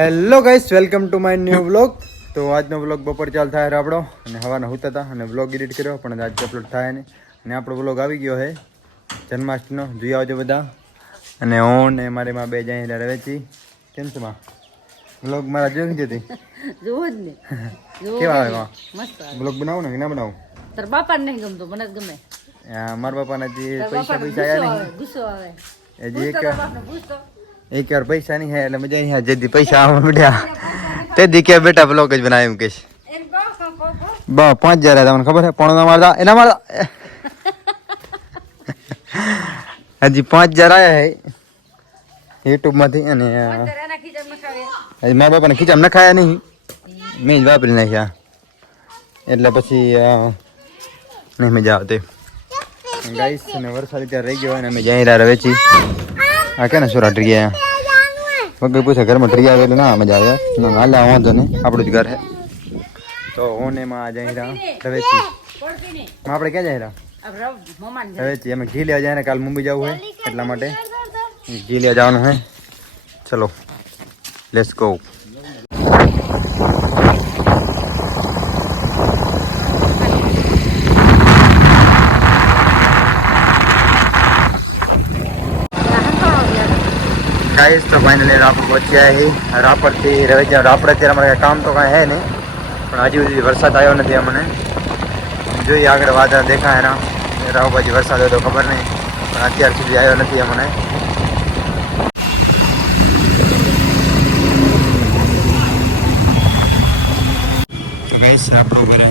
Hello guys, welcome to my new vlog. તો આજનો vlog બપોર ચાલ થાય આપણો અને હવાના હુતા હતા અને વ્લોગ એડિટ કર્યો પણ આજ અપલોડ થાય નહીં. અને આપણો વ્લોગ આવી ગયો છે જન્માષ્ટમીનો. જોઈ આવજો બધા. અને હું ને મારી માં બે જાય રવેચી. કેમ છે માં? વ્લોગ મારા જોઈ જતી જોવો જ ને કેવા આવે માં? મસ્ત વ્લોગ બનાવું ને કે ના બનાવું? તાર બાપા ને નહીં ગમતો, મને જ ગમે. મારા બાપાના જે તાર પૈસા બાપાને આવ્યા નહીં ગુસ્સો આવે. હજી એક તારા બાપને પૂછતો. એક વાર પૈસા નહીં હે એટલે મજા નહીં. જેથી પૈસા આવવા મળ્યા તે દી કે બેટા બ્લોગ જ બનાવ્યું કેશ. બસ 5000 તમને ખબર છે? પણ મારતા એના મારતા હજી 5000 આયા હે યુટ્યુબ માંથી. અને હજી મારા બાપાને ખીચામ નખાયા નહીં, મેં જ વાપરી નાખ્યા એટલે પછી નહીં મજા આવતી ગાઈસ. અને વરસાદ ત્યાં રહી ગયો અને અમે જઈ રહ્યા વેચી. આ કે ને સોરા ટ્રીયા વગર પૂછે ઘરમાં ટ્રી આવે એટલે ના મજા આવે. ના હાલ વાંધો નહીં, આપણું જ ઘર છે. તો હું ને માં જઈ રહ્યા રવેચી. આપણે ક્યાં જઈ રહ્યા? રવેચી. અમે ઘી લેવા જાય ને કાલ મુંબઈ જવું હોય એટલા માટે ઘી લેવા જવાનું હોય. ચલો લેટ્સ ગો. गाइस तो फाइनली रापर पहुंचा है. रापर થી રવેચી. રાપર અત્યારે અમારે કામ તો કાંઈ હે નહીં પણ હજી સુધી વરસાદ આવ્યો નથી અમને. જોઈએ આગળ વાદળ દેખાય એના રાવ પછી વરસાદ હોય તો ખબર નહીં પણ અત્યાર સુધી આવ્યો નથી અમને. ગાઈસ આપણો ઘરે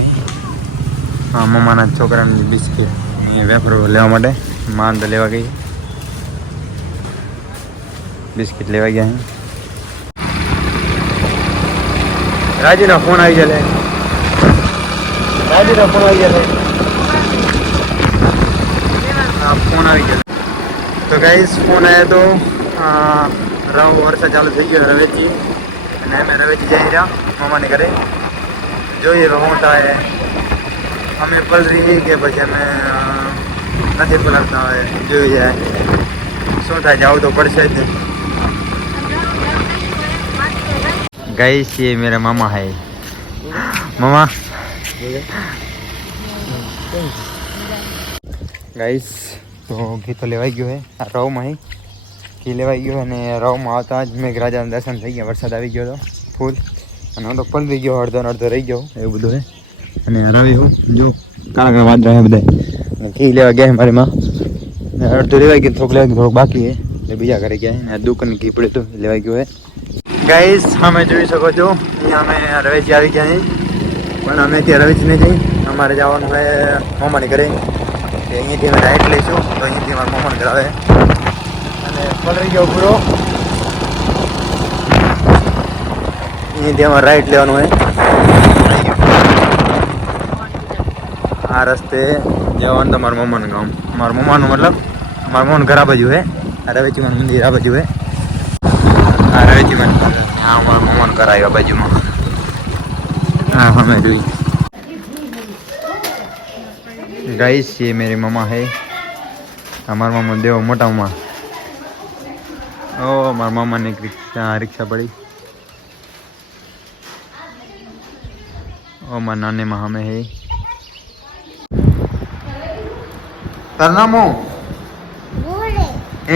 હા મમ્માના છોકરાની બિસ્કિટ અહીંયા વેફર લેવા માટે માન તો લેવા ગઈ. બિસ્કિટ લેવા ગયા હે. રાજીનો ફોન આવી ગયો. રાજીનો ફોન આવી ગયો. હા ફોન આવી ગયો. તો ગાઈસ ફોન આવ્યો તો રાવ વરસાદ ચાલુ થઈ ગયો રવેચી. અને અમે રવેચી જઈ રહ્યા મામાને ઘરે. જોઈએ શું થાય. અમે પલરી કે પછી અમે નથી પલરતા હોય જોઈ જાય શું થાય. જવું તો પડશે જ. गाइस ये मेरा मामा है. मामा गाइस तो घी तो लेवाई गयो है रावમાં હે. ઘી લેવાઈ ગયો અને રાવમાં આવતા જ મેઘરાજાના દર્શન થઈ ગયા. વરસાદ આવી ગયો હતો ફૂલ અને હું તો પલરી ગયો. અડધો રહી ગયો એવું બધું હે. અને રવિ હું જો કાળા કાળા વાદળા હે બધા. ઘી લેવા ગયા મારી માં. અડધું લેવાઈ ગયું, થોડુંક લેવાઈ ગયું, થોડુંક બાકી હે એટલે બીજા ઘરે ગયા. અને દુકાન ઘી પડ્યું હતું લેવાઈ ગયું હે. ગાઈસ અમે જોઈ શકો છો અહીંયા અમે રવેચી આવી ગયા છીએ પણ અમે ત્યાં રવેચી નહીં જઈ. અમારે જવાનું હોય મામાની ઘરે. અહીંયાથી અમે રાઈટ લઈશું તો અહીંયાથી અમારા મામાને ઘર આવે. અને પલરી ગયો પૂરો. અહીંયાથી અમારે રાઈટ લેવાનું હોય. આ રસ્તે જવાનું તમારા મામાનું ગામ. મારા મામાનું મતલબ મારા મામાનું ઘર આ બાજુ હે. આ રવેચીમાનું મંદિર આ બાજુ હે. આ રવેચીમાં હા મારા મામાનું ઘર આવ્યા બાજુમાં. હા અમે જોઈ. गाइस ये मेरे मामा है. हमारे मामा देव मोटा मामा. ओ हमारे मामा ने रिक्शा पड़ी. ओ हमारे नाने माँ में है. तार नाम हो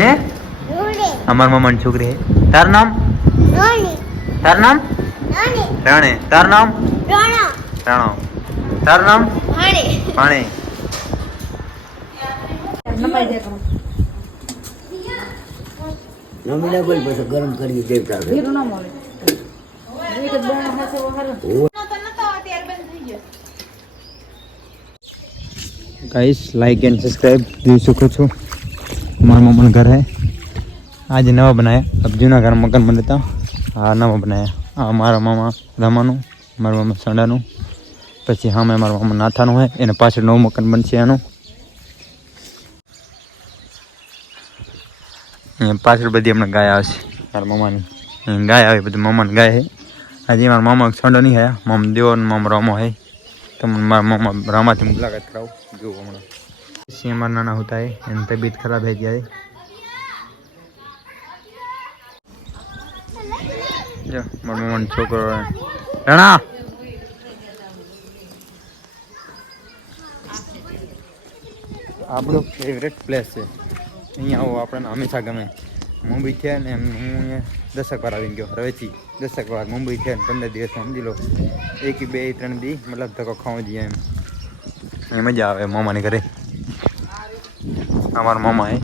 ए हमारे मामा की छोकरी है. तार नाम तार नाम राणे. तार नाम राणो. तार नाम पाणे. નમીને બોલ પછી ગરમ કરી દેવતા ભીરું ના મળે. એક જ બણ હશે વહારો. गाइस लाइक एंड सब्सक्राइब જોઈ શકો છો. મારા મામાનું ઘર હે. આજે નવા બનાયા. अब જૂના ઘર મકાન બનતા આ નવા બનાયા. આ મારા મામા રામાનું, મારા મામા સાંડાનું. પછી સામે મારા મામા નાથાનું હોય. એને પાછળ નવું મકાન બનશે એનું. અહીંયા પાછળ બધી હમણાં ગાય આવશે મારા મામાની. ગાય આવે બધી મામાની ગાય હે. આજે મારા મામા સાંડો નહીં હે. મામા દેવો ને મામા રામો હે. તમને મારા મામા રામાથી મુલાકાત કરાવું. જો હમણાં इससे हमारा नाना होता है एंड तबीयत खराब है गया है. જો મારો મમ્માનો છોકરો રણા આપણો ફેવરેટ પ્લેસ છે. અહીંયા આવો આપણને હંમેશા ગમે. મુંબઈ છે ને હું અહીંયા 10 વાર આવીને ગયો રવેચી 10 વાર મુંબઈ છે ને 15 દિવસમાં સમજી લો 1 2 3 દી મતલબ ધક્કો ખાવો જઈએ એમ મજા આવે મામાને ઘરે. અમારા મામા હે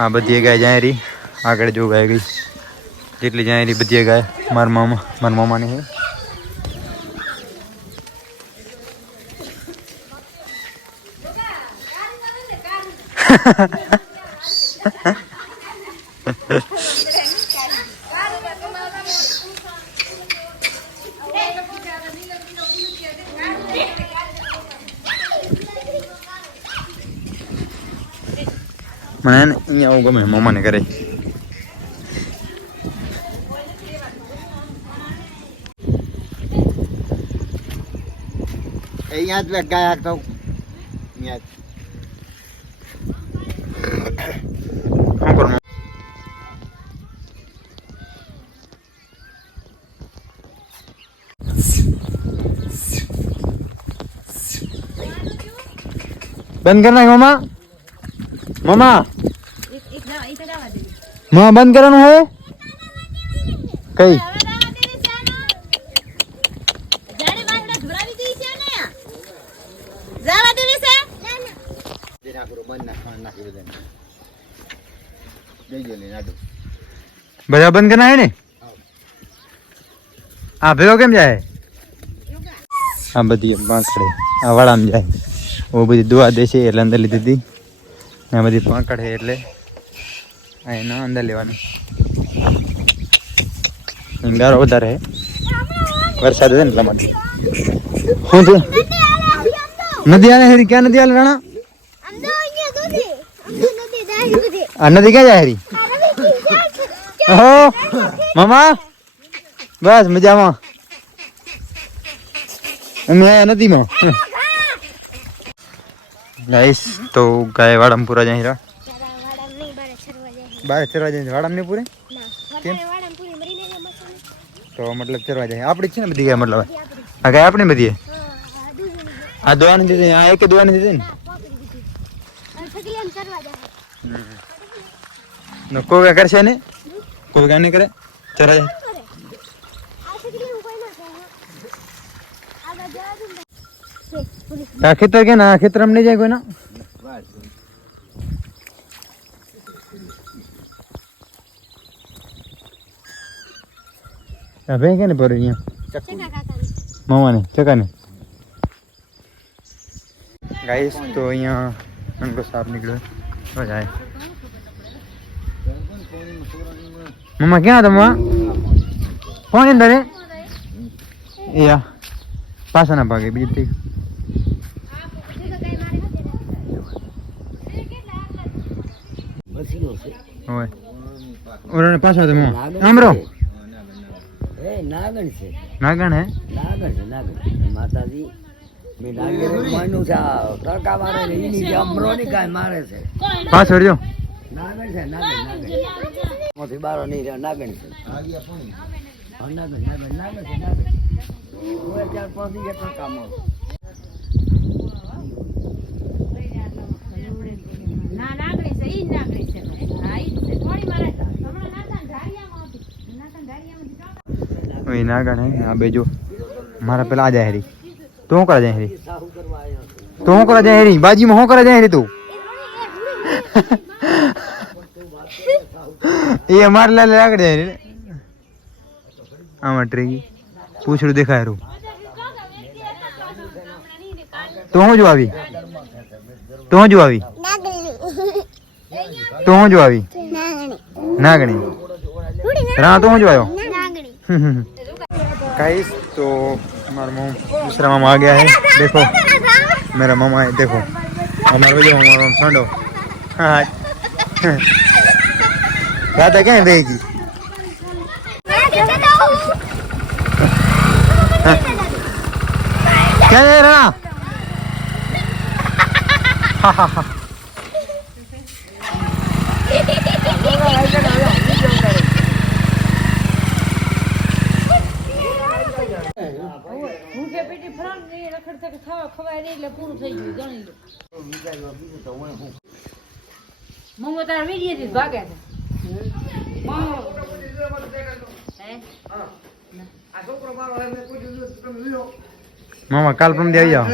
આ બધી ગાય જાય રહી આગળ જો ગાય ગઈ જેટલી જાય રહી બધી ગાય મારા મામાની હે. મને અહીંયા આવું ગમે મામાને ઘરે. અહીંયા જ ગાય હાકતો અહીંયા બંધ કર નાખ મામા. મામા માં બંધ કરવાનું હે કઈ બધા બંધ કરના હે ને. આ ભેગો કેમ જાય? આ બધી પાંકડે આ વાળામાં જાય. वो बધી दुआ दे છે એટલે અંદર લીધી હતી. આ બધી પાંકડ છે એટલે એના અંદર લેવાનું. ગારો વધારે છે વરસાદ છે ને એટલા માટે. શું છે નદી આને હેરી? ક્યાં નદી આલે રાણા? આ નદી ક્યાં જાય હેરી? ઓહો મામા બસ મજામાં. અમે નદીમાં गाइस तो गाय वाड़म पूरा जाही रहा बार चरवा जाए वाड़म ने पूरे तो मतलब चरवा जाए आपड़ी छे ने बधी गाय मतलब आ गाय आपने बधी है आ दोवाने दे दे आ एक दोवाने दे दे न को क्या करछे ने कोई गाय ने करे चरा जाए खेतर के ना खेतर हम नहीं जाए कोई ना अबे क्या नहीं पड़ रही है मामा ने चका ने गाइस तो यहाँ उनको साफ निकलो हो जाए. मामा क्या था मामा कौन अंदर है या पास ना भागे बीते ओए उन्होंने पास आते मामा आमरो ए नागण છે. नागण है નાગણ માતાજી મે નાગણ માનું છે તડકા મારે ને ઈની જે અમરોની ગાય મારે છે. पास हो जो નાગણ છે નાગણ મોથી બારો નહીં રે નાગણ છે. નાગણ છે નાગણ ઓય 4-5 દી એટલા કામ ના નાગણી છે ઈ નાગણી છે. હા ઈ છે થોડી મારે હમણાં નાતા ધારિયામાં वही नागण है. हाँ बेजो मारा पेला आ जाए री तो हूँ करा जाए री तो हूँ करा जाए री बाजी में हूँ करा जाए री तू ये हमारे लाल लाग जाए री हाँ मटरी पूछड़ू देखा रू तो हूँ जो आवी तो हूँ जो आवी तो हूँ जो आवी नागणी हाँ तो हूँ जो आयो गाइस तो हमारा मामा दूसरा मामा आ गया है. देखो मेरा मामा है. देखो हमारा जो हमारा ठंडो हाँ दादा क्या है बेगी क्या है राणा તક ખાવા ખવાય રે એટલે પૂરું થઈ ગયું ગણી લો વિચાર્યું બીજું તો હું શું મમ્મી તારા વીડિયો થી ભાગે છે આ છોકરો મારો હવે મેં પૂછ્યું તમે લ્યો મામા કાલ પરમ દે આવી જાઓ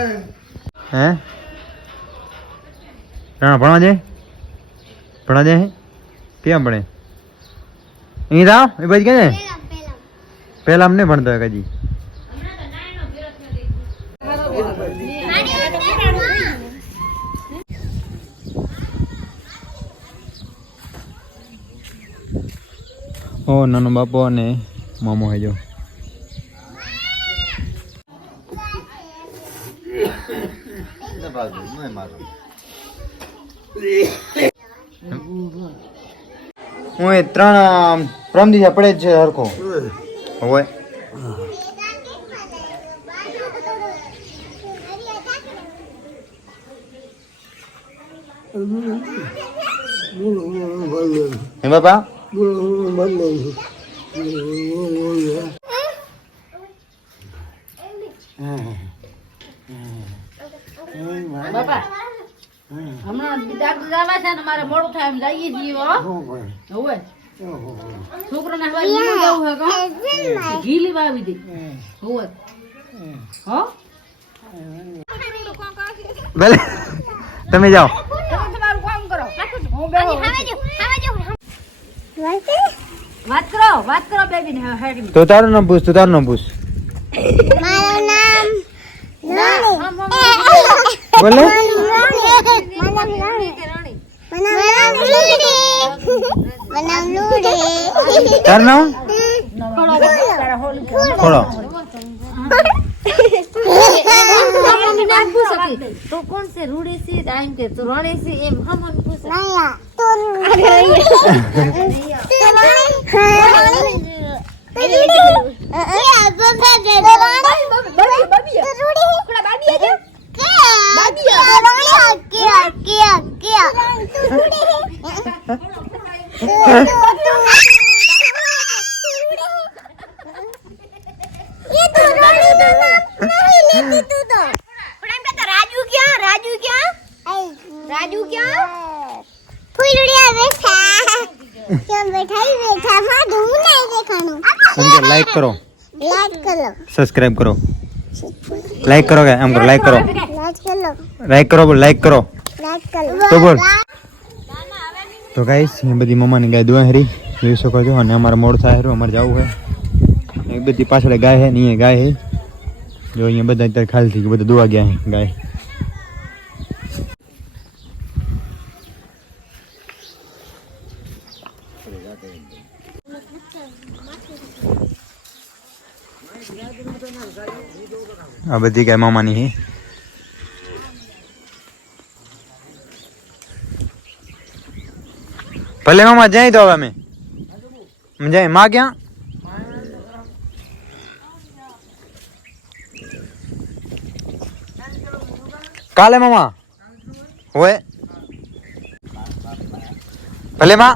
હે રાણા ભણવા જાય કેમ ભણે અહીં જાઓ એ બાજુ કે પહેલા અમને ભણતો હોય કજી ઓ નાનો બાપો અને મામો હે જો હું એ 3 પ્રમ દિવસે પડે જ છે હરખો હોય હે બાપા બાપા હમણાં ડાક્ટર જવા છે ને મારે મોડું થાય એમ જઈએ છીએ હવે છોકરો ને હવા જવું હે કા ઘી લેવા આવી દે હવે હો ભલે તમે જાઓ તમારું કામ કરો હું બેહો વાત કરો બેબી ને હેડ તો તારું નામ પૂછ મારું નામ બોલે તારું નામ ખોડો तो कौन से रूढ़ी से टाइम के तो रोने से एम हम पूछ राजू क्या फुलड़िया बैठा क्या बैठा ही बैठा मैं धूम नहीं देखानो उनके लाइक करो सब्सक्राइब करो लाइक करो क्या हमको लाइक करो बोल लाइक करो तो बोल तो गाइस ये बड़ी मम्मा ने गाय दुआ हरी જોઈ શકો છો અને અમારે મોડ થાય હરું અમારે જવું છે એક બધી પાછળ ગાય છે નહીં ગાય છે જો અહીંયા બધા અત્યારે ખાલી થઈ ગયું બધા દુવા ગયા છે ગાય આ બધી ગાય મામાની છે ભલે મામા જાય તો હવે અમે જાય માં ક્યાં કાલે મામા હોય ભલે માં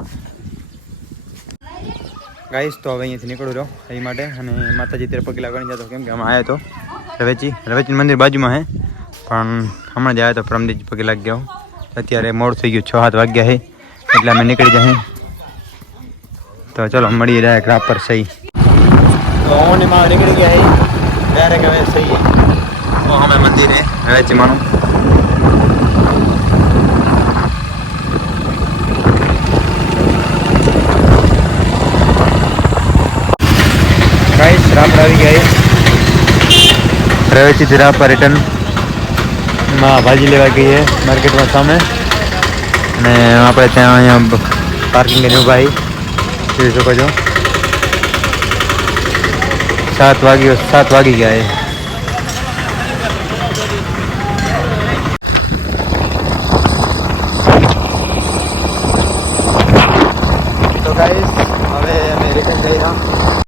ગાઈસ તો હવે અહીંયાથી નીકળું રહ્યો એ માટે અને માતાજી ત્યારે પગલા ગણી જતો કેમ કે અમે આવ્યા તો રવેચી મંદિર બાજુમાં હે પણ હમણાં જ આવ્યા તો પરમદીજ પગે લાગી ગયો અત્યારે મોડ થઈ ગયું 6-7 વાગ્યા છે એટલે અમે નીકળી જાય તો ચલો મળીએ ડાયરેક્ટ રાપર સહી તો હું માં નીકળી ગયા છે ડાયરેક્ટ હવે સહી તો અમે મંદિર હે રવેચી માનું ગાઈસ રાપર આવી ગયા રવેચી થી રાપર રિટર્ન માં ભાજી લેવા ગઈ છે માર્કેટમાં સામે અને આપણે ત્યાં અહીંયા પાર્કિંગ કરીને ઉભા જોઈ શકો છો 7 વાગી ગયા તો ગાઈસ હવે અમે રિટર્ન જઈ રહ્યા